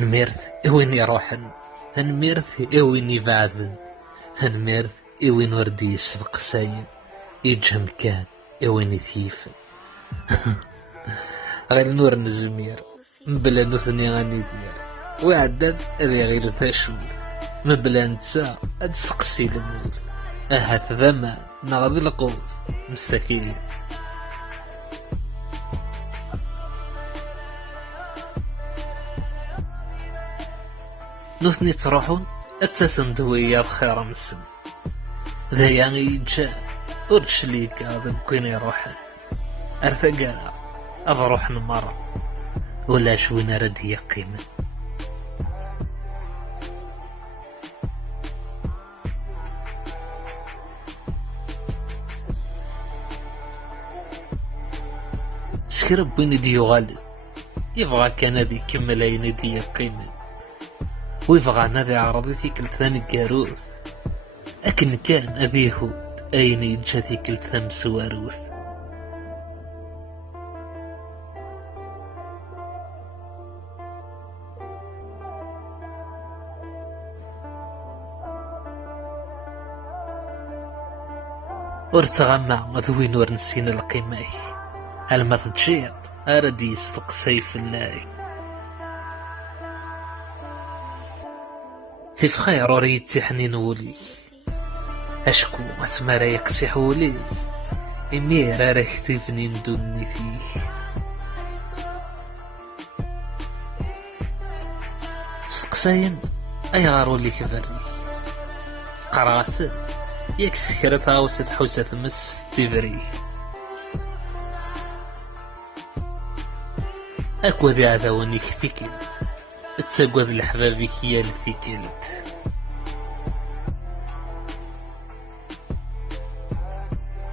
هنميرث إوين يروحن، هنميرث إوين يبعدن، هنميرث إوين وردي يصدق ساين يجهم كان إوين يثيفن. غير نور نزمير مبلا نثني غني دير وعدد أذي غير ثاشوث مبلا نتسا أد سقسي الموت أهات ذما نغضي القوت مساكين. نثني تروحون أتساسن دوية خير نسن ذا يعني يجا ورشليك هذا كوين يروحن أرثقالا أضروحن مرة ولا شوين ردي قيمة. سكرب وين يدي يغالي يبغى كان هذي يكمل أين يدي قيمة ويبغى نادي عرضي ثيك الثاني كاروث أكن كان أذي هود أين يجا ثيك الثام سواروث. ورتغمع ذوين ورنسين القيمة هل تجيط أردي يصدق سيف الله كيف خير وريد تحنين ولي أشكو أتمارا يقسح ولي إمير أريختي فنين دوني فيه سقساين أي غارو لي كفري قراسن ياك سكرتها وستحوسة تمس تيفري أكو ذي عذاوني كثيكلت تساقوذ الحبابي كيال ثيكلت